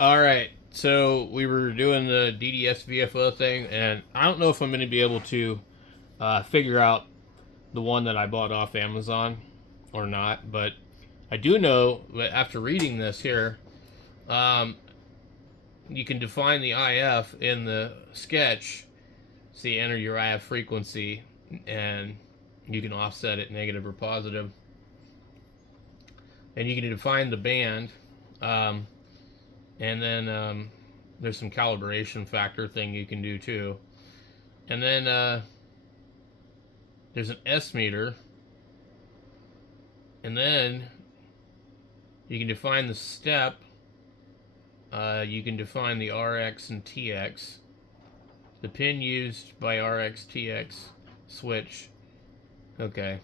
All right. So we were doing the DDS VFO thing, and I don't know if I'm going to be able to figure out the one that I bought off Amazon or not, but I do know that after reading this here, um, you can define the IF in the sketch. So you enter your IF frequency, and you can offset it negative or positive, and you can define the band. Um, and then there's some calibration factor thing you can do too. And then there's an S meter, and then you can define the step. You can define the RX and TX. The pin used by RX TX switch. Okay.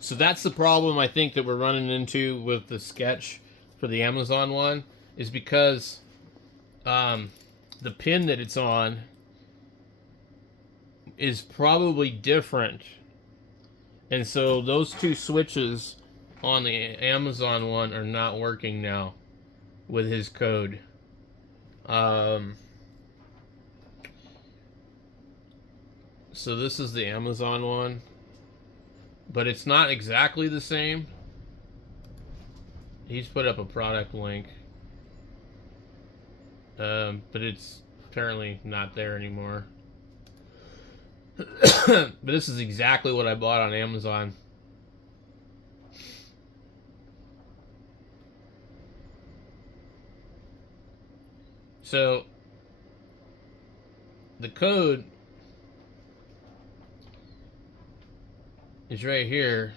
So that's the problem I think that we're running into with the sketch for the Amazon one, is because the pin that it's on is probably different. And so those two switches on the Amazon one are not working now with his code. So this is the Amazon one, but it's not exactly the same. He's put up a product link, but it's apparently not there anymore. But this is exactly what I bought on Amazon. So the code is right here,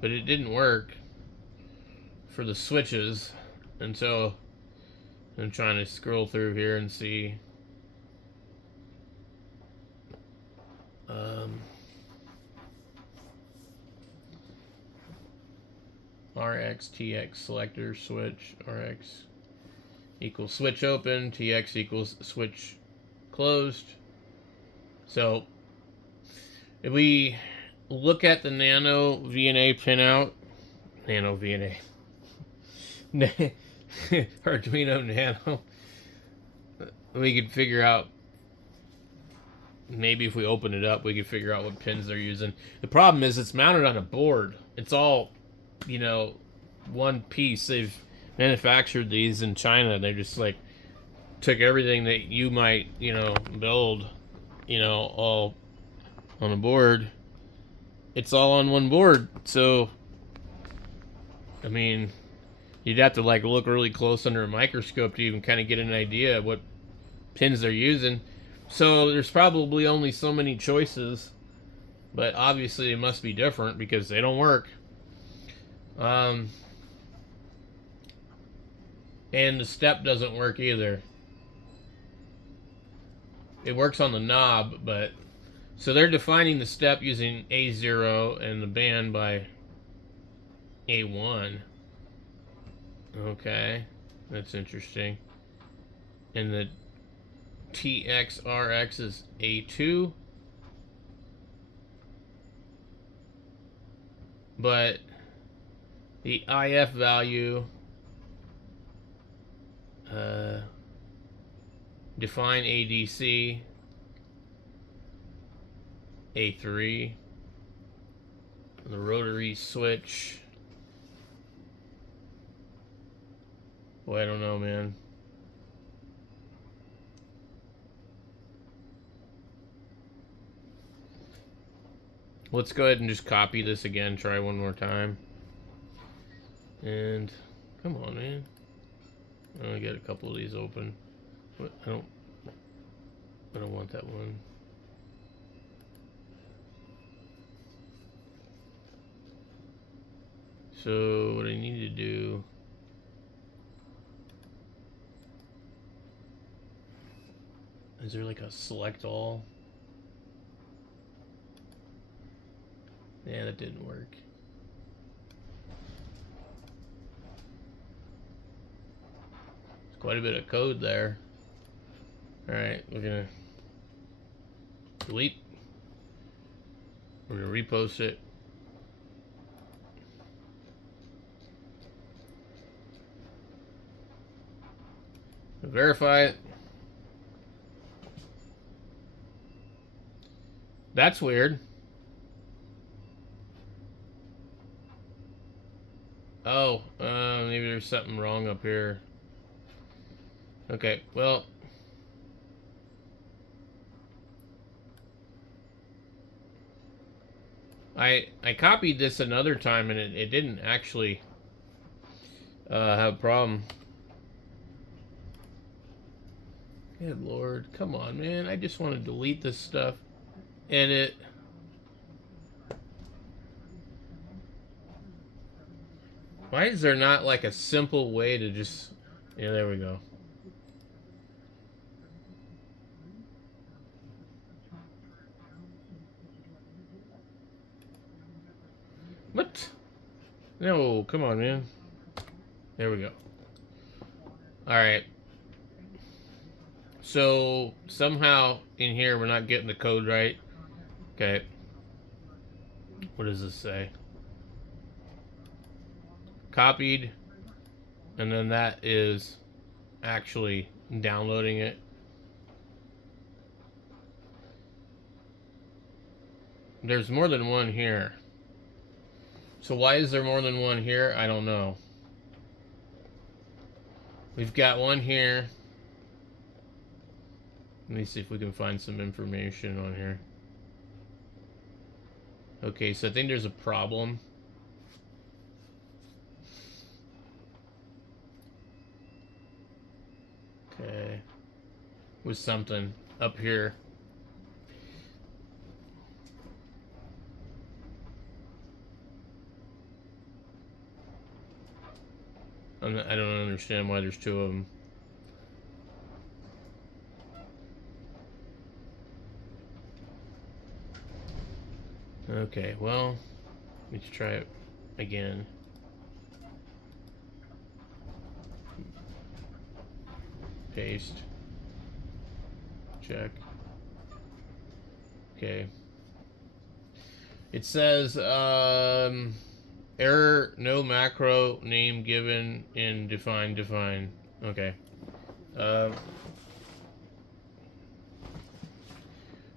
but it didn't work for the switches. And so I'm trying to scroll through here and see. RX TX selector switch, RX equals switch open, TX equals switch closed. So if we look at the Nano VNA pinout, Nano VNA, Arduino Nano, we could figure out, maybe if we open it up, we could figure out what pins they're using. The problem is it's mounted on a board. It's all, one piece. They've manufactured these in China. They just like took everything that you might, build, all on a board. It's all on one board. So, I mean, you'd have to like look really close under a microscope to even kind of get an idea of what pins they're using. So there's probably only so many choices, but obviously it must be different because they don't work. And the step doesn't work either. It works on the knob, but so they're defining the step using A0 and the band by A1. Okay, that's interesting. And the TXRX is A2. But the IF value, define ADC, A3. The rotary switch. Boy, I don't know, man. Let's go ahead and just copy this again, try one more time. And come on, man. I only got a couple of these open. But I don't want that one. So what I need to do, is there like a select all? Yeah, that didn't work. There's quite a bit of code there. Alright, we're gonna delete. We're gonna repost it. Verify it. That's weird. Oh, maybe there's something wrong up here. Okay, well. I copied this another time and it didn't actually have a problem. Good Lord, come on, man. I just want to delete this stuff. Edit. Why is there not like a simple way to just... Yeah, there we go. What? No, come on, man. There we go. Alright. So, somehow in here we're not getting the code right. Okay. What does this say? Copied. And then that is actually downloading it. There's more than one here. So why is there more than one here? I don't know. We've got one here. Let me see if we can find some information on here. Okay, so I think there's a problem. Okay. With something up here. I don't understand why there's two of them. Okay, well, let's try it again. Paste. Check. Okay. It says, error, no macro name given in define. Okay. Let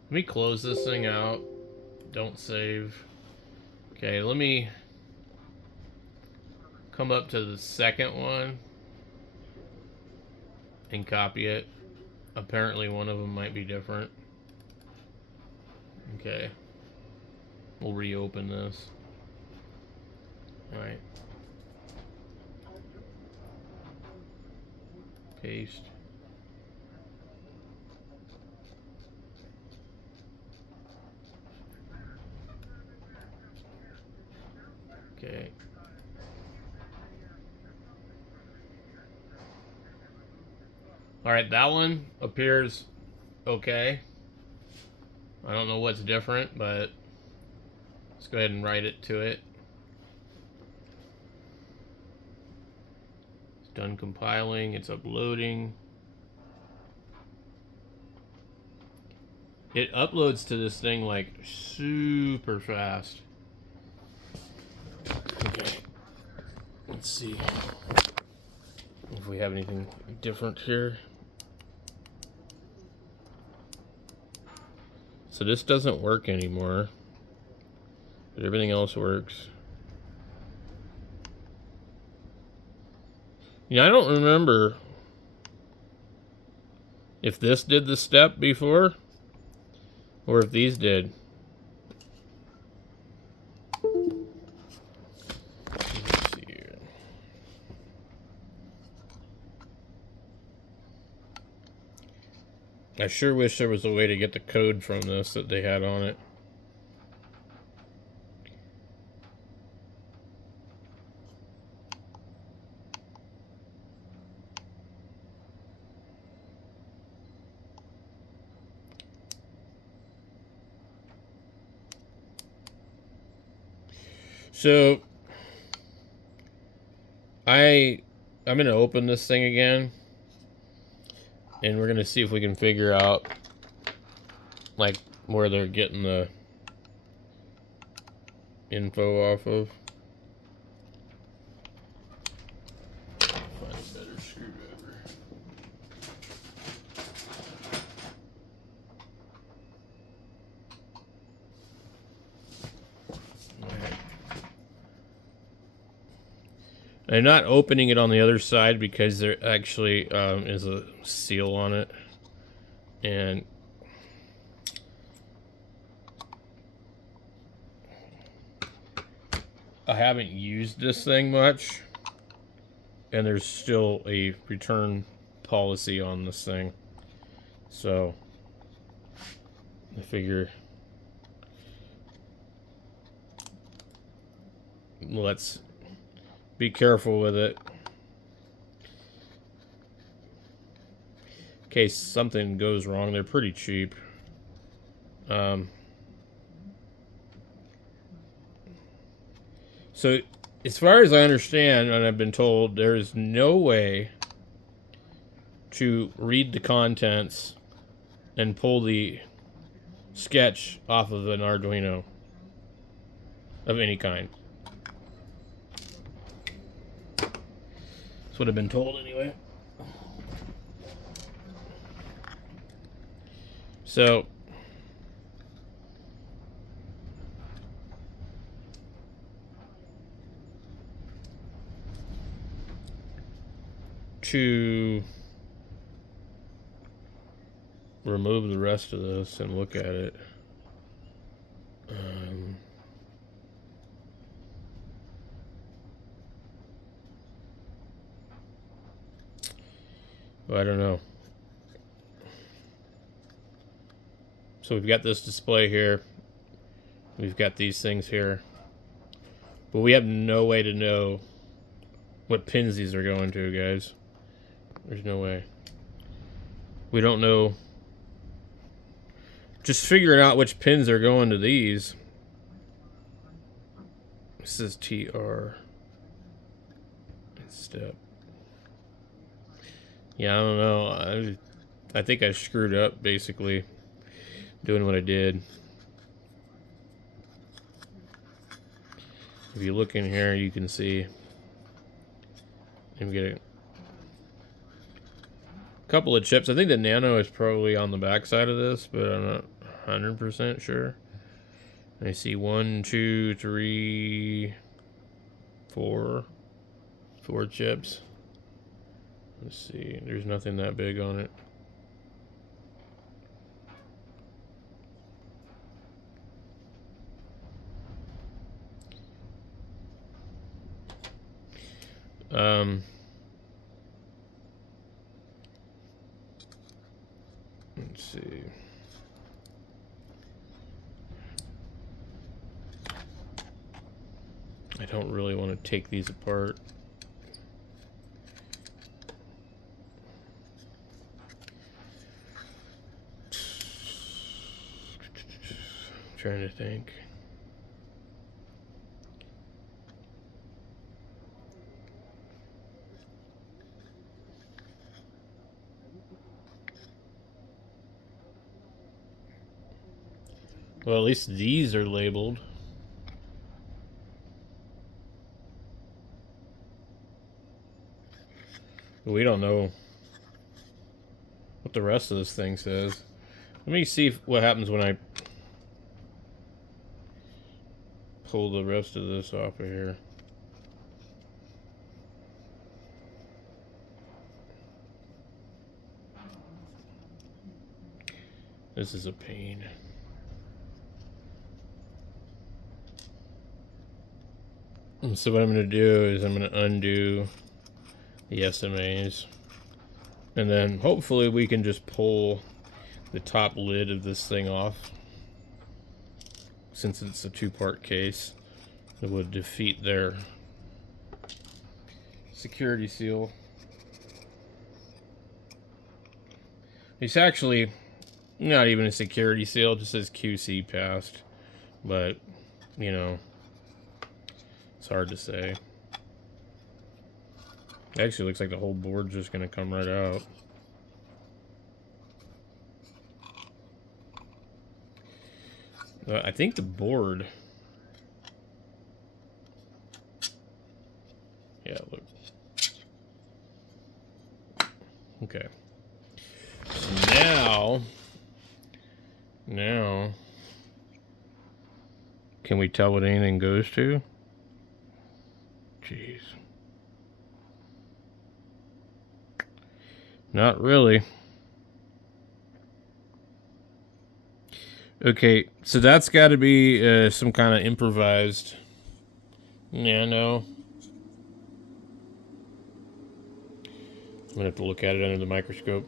me close this thing out. Don't save. Okay, let me come up to the second one and copy it. Apparently one of them might be different. Okay. We'll reopen this. Alright. Paste. Okay. Alright, that one appears okay. I don't know what's different, but let's go ahead and write it to it. It's done compiling, it's uploading. It uploads to this thing like super fast. Okay. Let's see if we have anything different here. So this doesn't work anymore, but everything else works. You know, I don't remember if this did the step before or if these did. Let's see here. I sure wish there was a way to get the code from this that they had on it. So I'm gonna open this thing again, and we're gonna see if we can figure out like where they're getting the info off of. Find a better screwdriver. I'm not opening it on the other side because there actually is a seal on it. And I haven't used this thing much. And there's still a return policy on this thing. So I figure let's be careful with it. In case something goes wrong. They're pretty cheap. So as far as I understand, and I've been told, there is no way to read the contents and pull the sketch off of an Arduino of any kind. That's what I've been told anyway. So to remove the rest of this and look at it, well, I don't know. So we've got this display here. We've got these things here. But we have no way to know what pins these are going to, guys. There's no way. We don't know. Just figuring out which pins are going to these. This is TR. Step. Yeah, I don't know. I think I screwed up, basically, doing what I did. If you look in here, you can see. I'm getting a couple of chips. I think the Nano is probably on the back side of this, but I'm not 100% sure. I see 1, 2, 3, 4 chips. Let's see. There's nothing that big on it. Let's see. I don't really want to take these apart. I'm trying to think. Well, at least these are labeled. We don't know what the rest of this thing says. Let me see what happens when I pull the rest of this off of here. This is a pain. So what I'm going to do is I'm going to undo the SMAs. And then hopefully we can just pull the top lid of this thing off. Since it's a two-part case, it would defeat their security seal. It's actually not even a security seal, it just says QC passed. But, you know, it's hard to say. It actually looks like the whole board's just going to come right out. I think the board... Yeah, look. Okay. So now, can we tell what anything goes to? Jeez. Not really. Okay, so that's got to be some kind of improvised. Yeah, no. I'm gonna have to look at it under the microscope.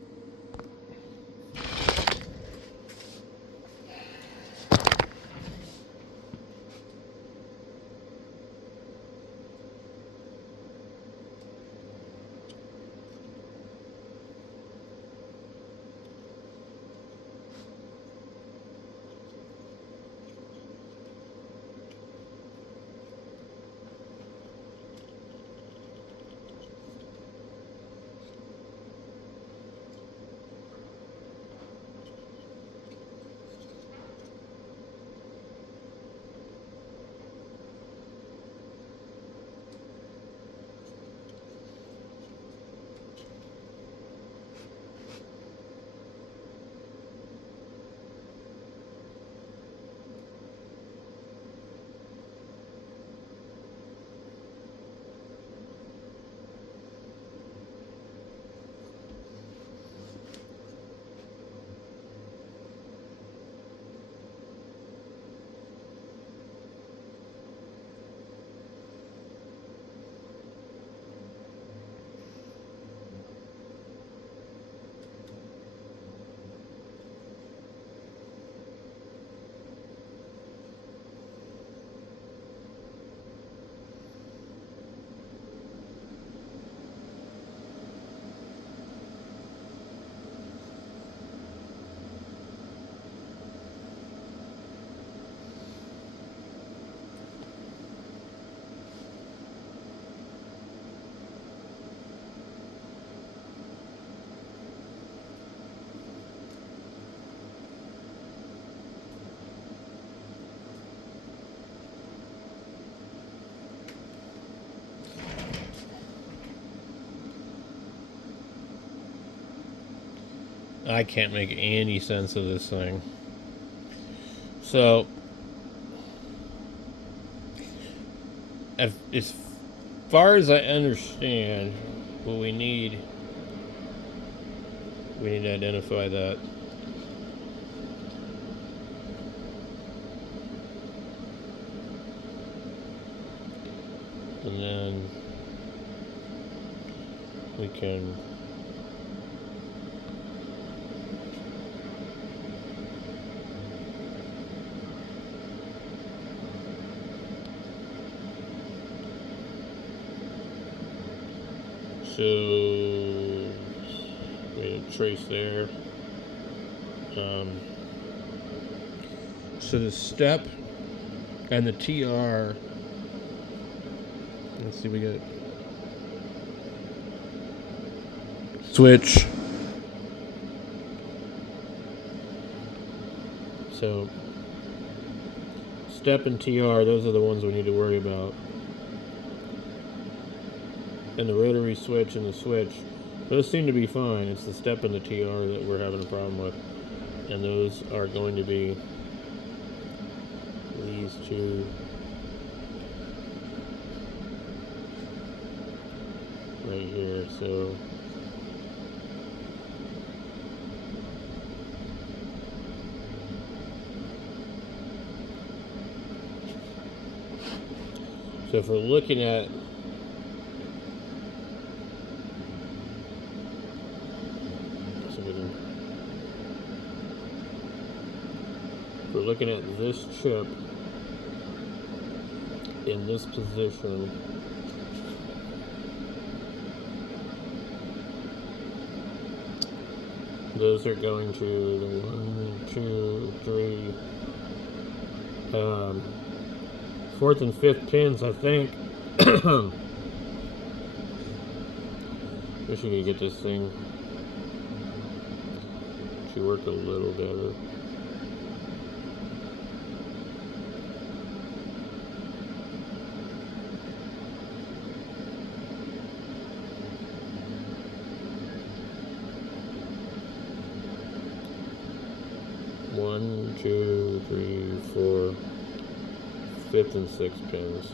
I can't make any sense of this thing. So, as far as I understand, what we need to identify that. And then we can we have a trace there. So the step and the TR. Let's see, we got switch. So step and TR, those are the ones we need to worry about. And the rotary switch and the switch, those seem to be fine. It's the step and the TR that we're having a problem with. And those are going to be these two right here. So if we're looking at this chip in this position, those are going to the 1, 2, 3, fourth and fifth pins, I think. Wish we could get this thing to work a little better. One, two, three, four, fifth and sixth pins.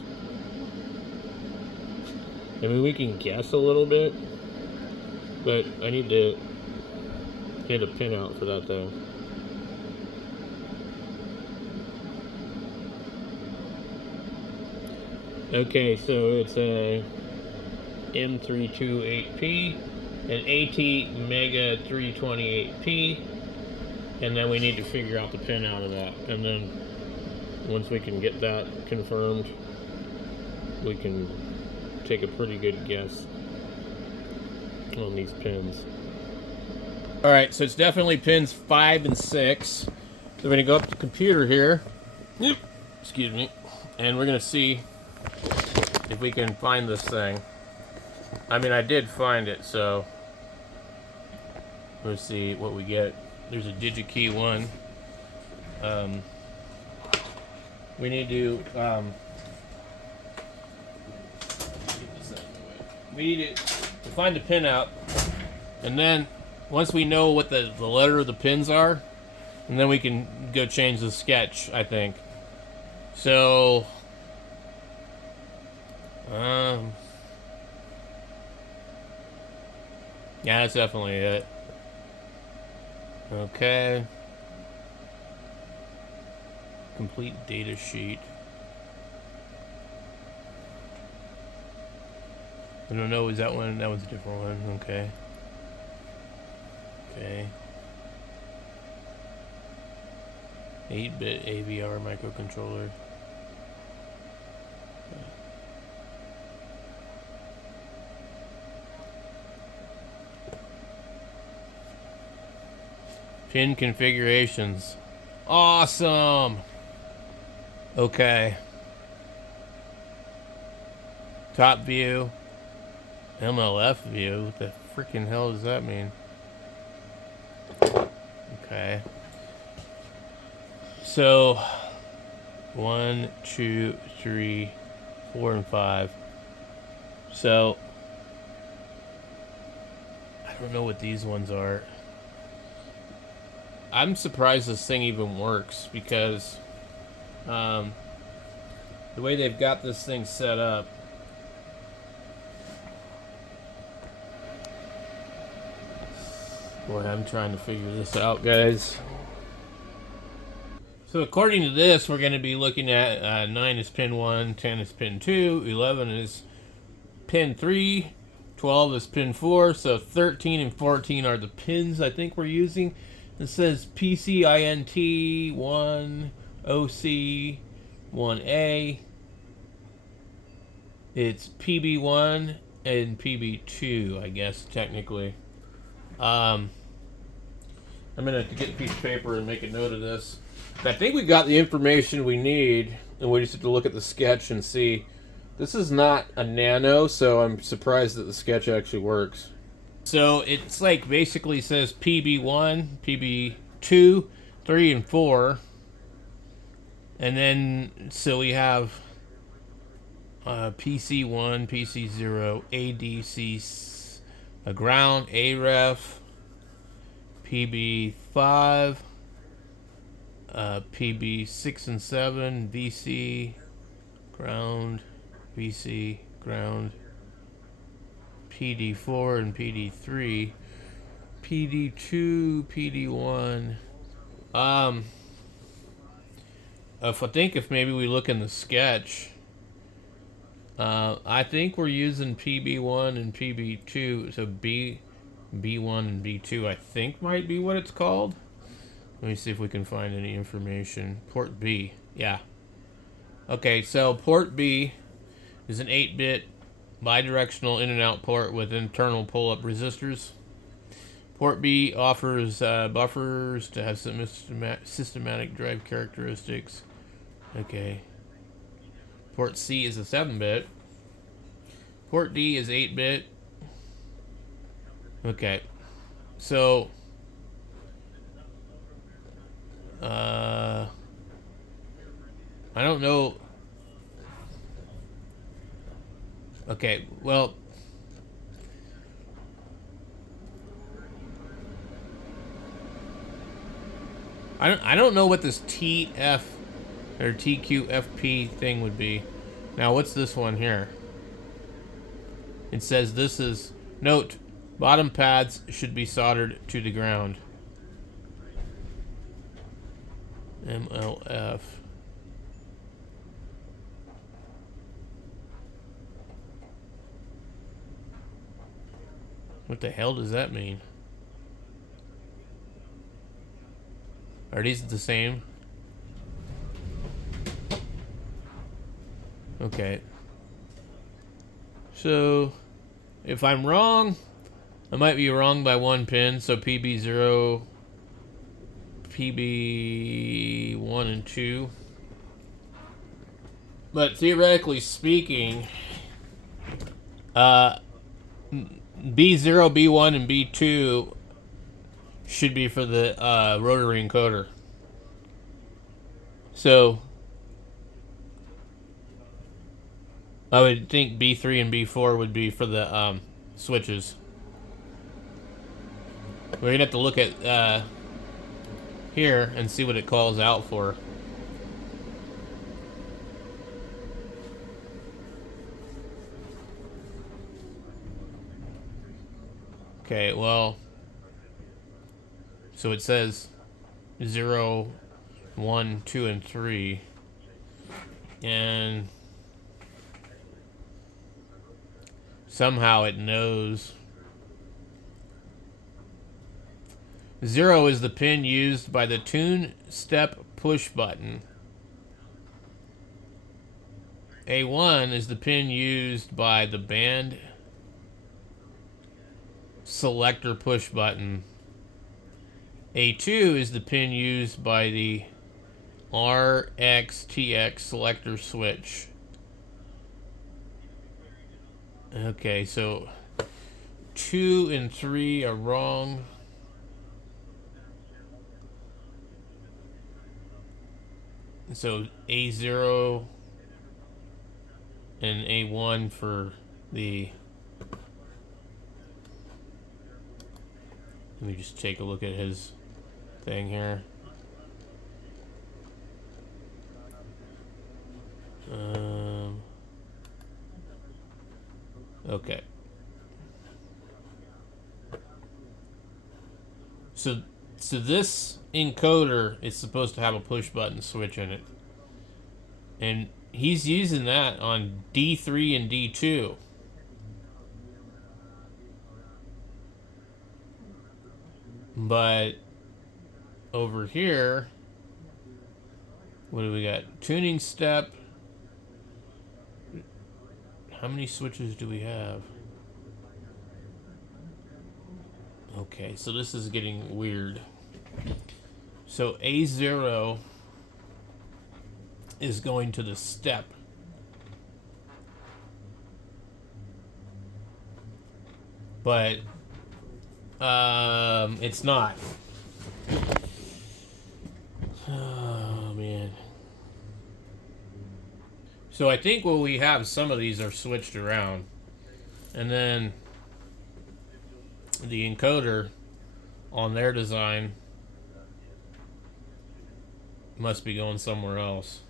I mean, we can guess a little bit, But I need to get a pin out for that though. Okay, so it's a M328P, an atmega328P, and then we need to figure out the pin out of that. And then once we can get that confirmed, we can take a pretty good guess on these pins. Alright, so it's definitely pins 5 and 6. So we're going to go up to the computer here. Excuse me. And we're going to see if we can find this thing. I mean, I did find it, so let's see what we get. There's a DigiKey one. We need to find the pin out, and then once we know what the letter of the pins are, and then we can go change the sketch, I think. So yeah, that's definitely it. Okay. Complete data sheet. I don't know, is that one? That one's a different one. Okay. Okay. 8-bit AVR microcontroller. Pin configurations. Awesome! Okay. Top view. MLF view. What the freaking hell does that mean? Okay. So 1, 2, 3, 4, and 5. So I don't know what these ones are. I'm surprised this thing even works, because the way they've got this thing set up. Boy, I'm trying to figure this out, guys. So according to this, we're going to be looking at 9 is pin 1, 10 is pin 2, 11 is pin 3, 12 is pin 4, so 13 and 14 are the pins I think we're using. It says PCINT 1, OC 1A. It's PB1 and PB2, I guess, technically. I'm going to get a piece of paper and make a note of this. I think we got the information we need, and we just have to look at the sketch and see. This is not a nano, so I'm surprised that the sketch actually works. So it's like basically says PB1, PB2, 3, and 4. And then, so we have PC1, PC0, ADC, a ground, AREF, PB5, PB6 and 7, VC, ground, VC, ground, PD4 and PD3, PD2, PD1. If maybe we look in the sketch, I think we're using PB1 and PB2, so B1 and B2 I think might be what it's called. Let me see if we can find any information. Port B, yeah. Okay, so port B is an 8-bit bidirectional in and out port with internal pull-up resistors. Port B offers buffers to have some systematic drive characteristics. Okay. Port C is a 7-bit. Port D is 8-bit. Okay. So I don't know. Okay, well, I don't know what this TF or TQFP thing would be. Now, what's this one here? It says this is note Bottom pads should be soldered to the ground. MLF. What the hell does that mean? Are these the same? Okay. So, if I'm wrong, I might be wrong by 1 pin. So PB0, PB1 and 2. But theoretically speaking, B0, B1, and B2 should be for the rotary encoder. So I would think B3 and B4 would be for the switches. We're going to have to look at here and see what it calls out for. Okay, well, so it says 0, 1, 2, and 3. And somehow it knows. 0 is the pin used by the tune step push button. A1 is the pin used by the band selector push button. A2 is the pin used by the RXTX selector switch. Okay, so 2 and 3 are wrong. So A0 and A1 for the... Let me just take a look at his thing here. Okay. So this encoder is supposed to have a push button switch in it. And he's using that on D3 and D2. But over here, what do we got? Tuning step. How many switches do we have? Okay, so this is getting weird. So A0 is going to the step. But it's not. Oh, man. So I think what we have, some of these are switched around. And then the encoder on their design must be going somewhere else.